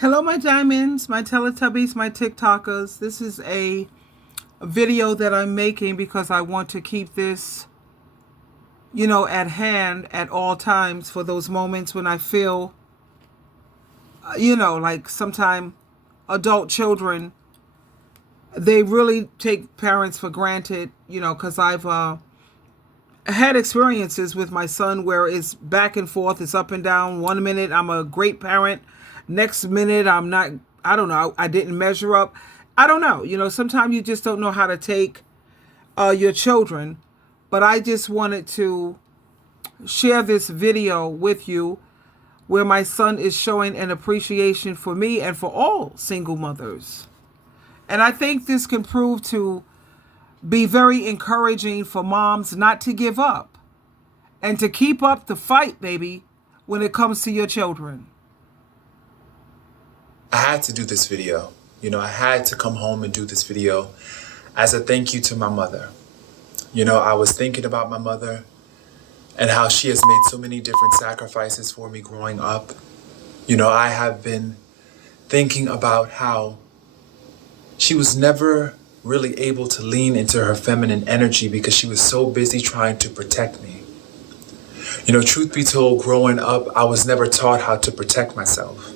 Hello, my diamonds, my Teletubbies, my TikTokers. This is a video that I'm making because I want to keep this, at hand at all times for those moments when I feel, like sometimes adult children, they really take parents for granted, because I've had experiences with my son where it's back and forth, it's up and down. One minute I'm a great parent, next minute I'm not. I don't know. I didn't measure up. I don't know. Sometimes you just don't know how to take your children. But I just wanted to share this video with you where my son is showing an appreciation for me and for all single mothers. And I think this can prove to be very encouraging for moms not to give up and to keep up the fight, baby, when it comes to your children. I had to do this video. I had to come home and do this video as a thank you to my mother. I was thinking about my mother and how she has made so many different sacrifices for me growing up. I have been thinking about how she was never really able to lean into her feminine energy because she was so busy trying to protect me. Truth be told, growing up, I was never taught how to protect myself.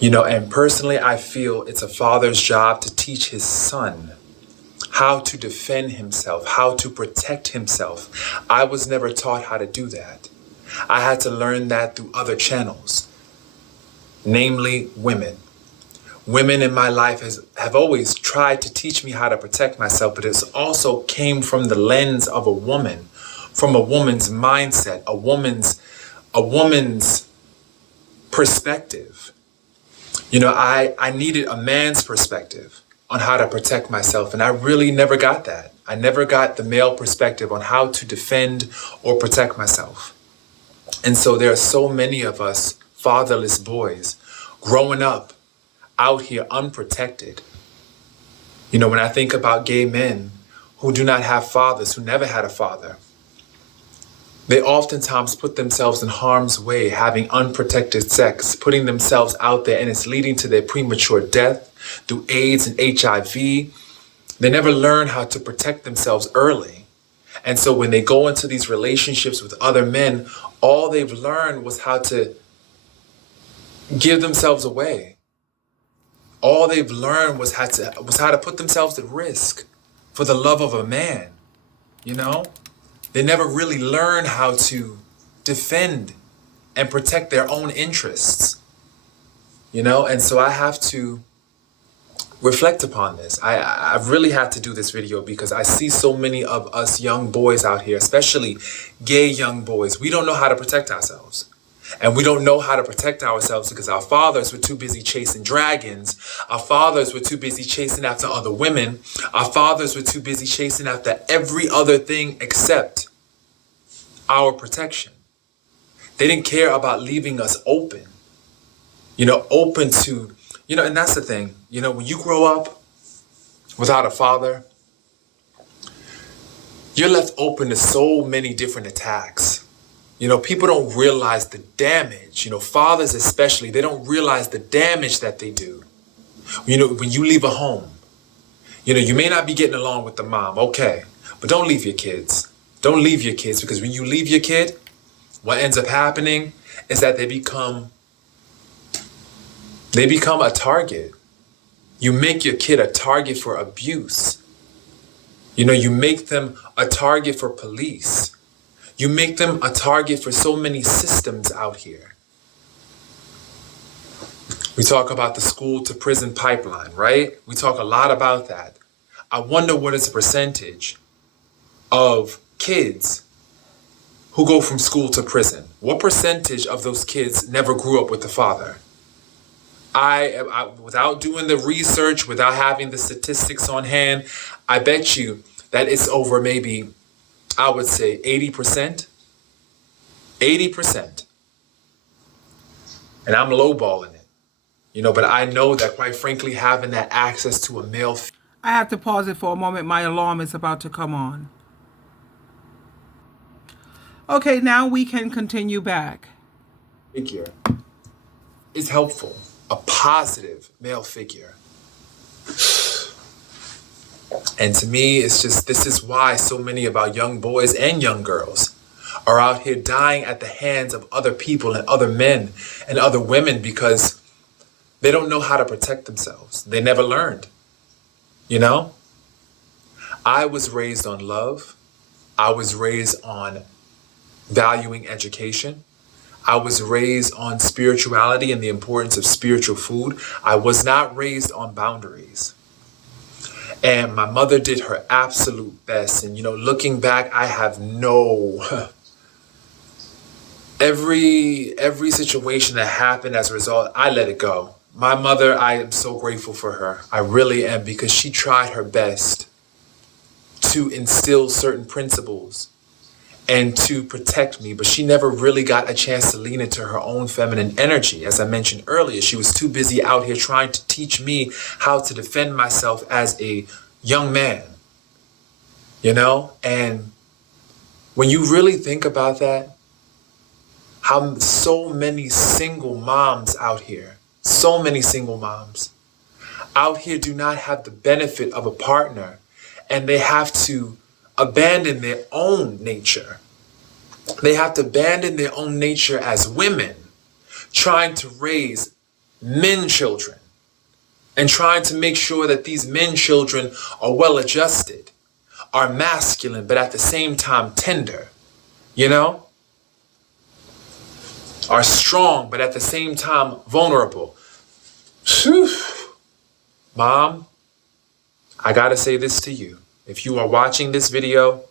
And personally, I feel it's a father's job to teach his son how to defend himself, how to protect himself. I was never taught how to do that. I had to learn that through other channels, namely women. Women in my life have always tried to teach me how to protect myself, but it's also came from the lens of a woman, from a woman's mindset, a woman's perspective. I needed a man's perspective on how to protect myself, and I really never got that. I never got the male perspective on how to defend or protect myself. And so there are so many of us fatherless boys growing up out here unprotected. When I think about gay men who do not have fathers, who never had a father, they oftentimes put themselves in harm's way, having unprotected sex, putting themselves out there, and it's leading to their premature death through AIDS and HIV. They never learn how to protect themselves early. And so when they go into these relationships with other men, all they've learned was how to give themselves away. All they've learned was how to put themselves at risk for the love of a man. They never really learn how to defend and protect their own interests. And so I have to reflect upon this. I really had to do this video because I see so many of us young boys out here, especially gay young boys. We don't know how to protect ourselves. And we don't know how to protect ourselves because our fathers were too busy chasing dragons. Our fathers were too busy chasing after other women. Our fathers were too busy chasing after every other thing except our protection. They didn't care about leaving us open, open to, and that's the thing, when you grow up without a father, you're left open to so many different attacks. People don't realize the damage, fathers especially, they don't realize the damage that they do. When you leave a home, you may not be getting along with the mom, okay, but don't leave your kids. Don't leave your kids, because when you leave your kid, what ends up happening is that they become a target. You make your kid a target for abuse. You make them a target for police. You make them a target for so many systems out here. We talk about the school to prison pipeline, right? We talk a lot about that. I wonder what is the percentage of kids who go from school to prison. What percentage of those kids never grew up with a father? I without doing the research, without having the statistics on hand, I bet you that it's over maybe, I would say 80%. 80%. And I'm lowballing it. But I know that, quite frankly, having that access to a male... I have to pause it for a moment. My alarm is about to come on. Okay, now we can continue back. Figure is helpful. a positive male figure. And to me, it's just, this is why so many of our young boys and young girls are out here dying at the hands of other people and other men and other women, because they don't know how to protect themselves. They never learned, you know? I was raised on love. I was raised on valuing education. I was raised on spirituality and the importance of spiritual food. I was not raised on boundaries. And my mother did her absolute best. And, you know, looking back, I have no... Every situation that happened as a result, I let it go. My mother, I am so grateful for her. I really am, because she tried her best to instill certain principles and to protect me, but she never really got a chance to lean into her own feminine energy. As I mentioned earlier, she was too busy out here trying to teach me how to defend myself as a young man, you know? And when you really think about that, how so many single moms out here, so many single moms out here do not have the benefit of a partner, and they have to abandon their own nature. They have to abandon their own nature as women, trying to raise men children and trying to make sure that these men children are well adjusted, are masculine, but at the same time tender, you know? Are strong, but at the same time vulnerable. Whew. Mom, I gotta say this to you. If you are watching this video,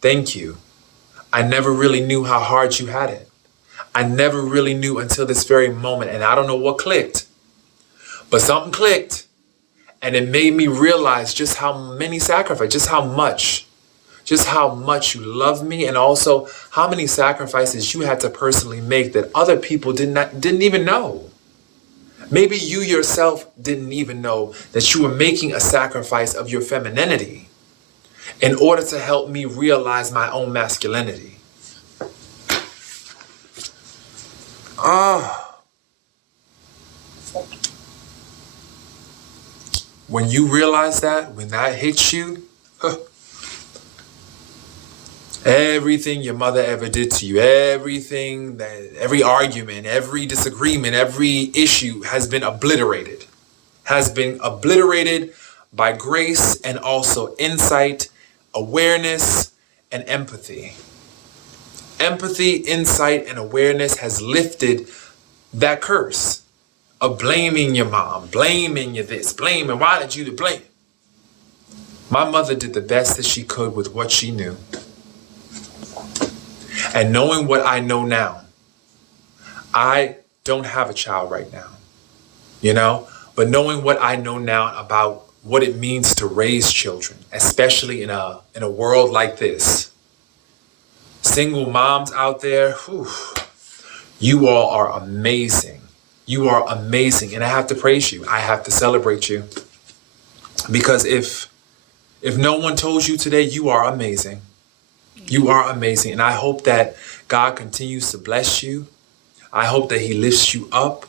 thank you. I never really knew how hard you had it. I never really knew until this very moment, and I don't know what clicked, but something clicked, and it made me realize just how many sacrifices, just how much you love me, and also how many sacrifices you had to personally make that other people didn't even know. Maybe you yourself didn't even know that you were making a sacrifice of your femininity in order to help me realize my own masculinity. When you realize that, when that hits you, everything your mother ever did to you, every argument, every disagreement, every issue has been obliterated by grace and also insight, awareness, and empathy. Empathy, insight, and awareness has lifted that curse of blaming your mom, blaming you this, blaming, why did you to blame? My mother did the best that she could with what she knew. And knowing what I know now, I don't have a child right now, you know, but knowing what I know now about what it means to raise children, especially in a world like this, single moms out there, whew, you all are amazing. You are amazing. And I have to praise you. I have to celebrate you. Because if no one told you today, you are amazing. You are amazing. And I hope that God continues to bless you. I hope that he lifts you up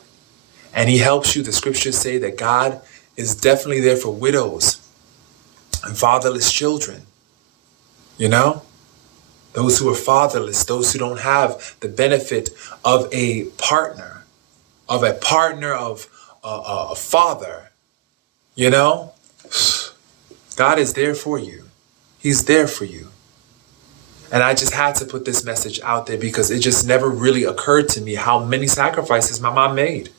and he helps you. The scriptures say that God is definitely there for widows and fatherless children. You know, those who are fatherless, those who don't have the benefit of a partner, of a father, you know, God is there for you. He's there for you. And I just had to put this message out there because it just never really occurred to me how many sacrifices my mom made.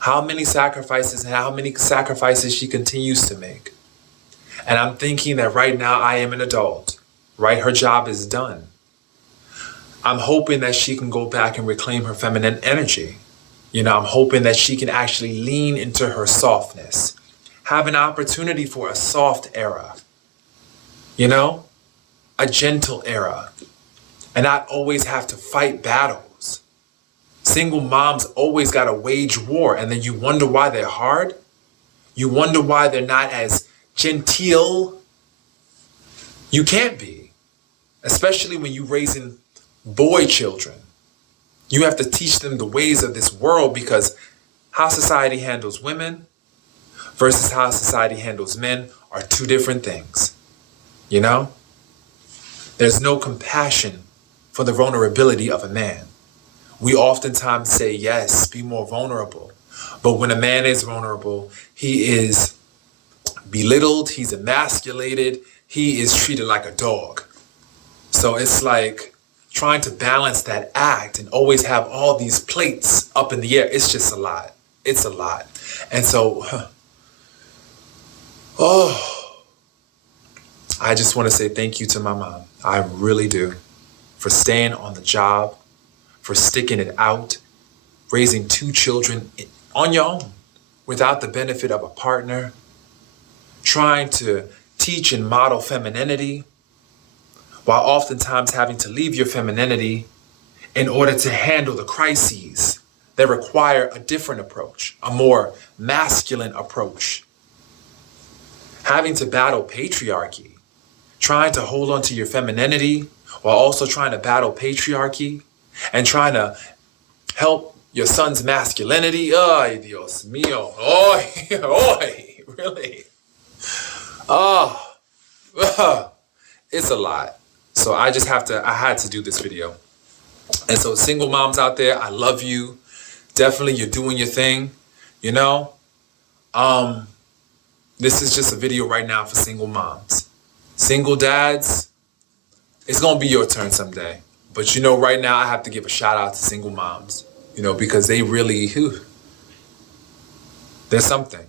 How many sacrifices and how many sacrifices she continues to make. And I'm thinking that right now I am an adult, right? Her job is done. I'm hoping that she can go back and reclaim her feminine energy. You know, I'm hoping that she can actually lean into her softness, have an opportunity for a soft era, you know, a gentle era, and not always have to fight battles. Single moms always got to wage war, and then you wonder why they're hard. You wonder why they're not as genteel. You can't be, especially when you're raising boy children. You have to teach them the ways of this world because how society handles women versus how society handles men are two different things. You know? There's no compassion for the vulnerability of a man. We oftentimes say, yes, be more vulnerable. But when a man is vulnerable, he is belittled, he's emasculated, he is treated like a dog. So it's like trying to balance that act and always have all these plates up in the air. It's just a lot. It's a lot. And so, I just want to say thank you to my mom. I really do. For staying on the job, for sticking it out, raising two children on your own without the benefit of a partner, trying to teach and model femininity while oftentimes having to leave your femininity in order to handle the crises that require a different approach, a more masculine approach. Having to battle patriarchy, trying to hold on to your femininity while also trying to battle patriarchy and trying to help your son's masculinity. Ay, Dios mío. Oy, oy, really. Oh, it's a lot. So I had to do this video. And so single moms out there, I love you. Definitely you're doing your thing, you know? This is just a video right now for single moms. Single dads, it's gonna be your turn someday. But you know, right now I have to give a shout out to single moms, you know, because they really, there's something.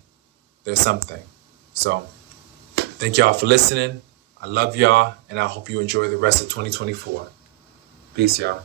There's something. So thank y'all for listening. I love y'all, and I hope you enjoy the rest of 2024. Peace, y'all.